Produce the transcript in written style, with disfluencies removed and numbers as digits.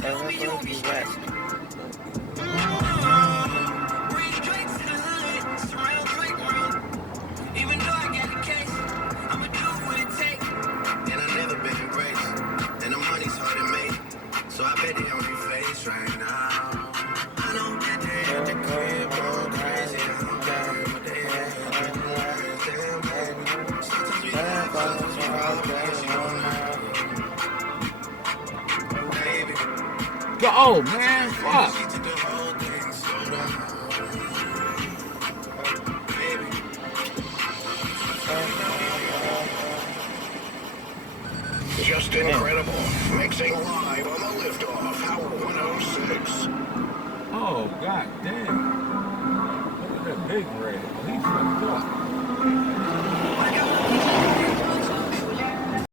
Where you at? Even though I got the case, I'ma do what it takes. And I never been embraced. And the money's hard to make. So I bet they on your face right now. I know that they at the crib going crazy. I don't care what they at. Damn, baby. Sometimes we have fun, sometimes we fall crazy on that. Baby. Oh man, fuck. She took the whole thing so down. Just incredible. Mixing live on the liftoff. Power 106. Oh god damn. Look at that big red. He fucked up.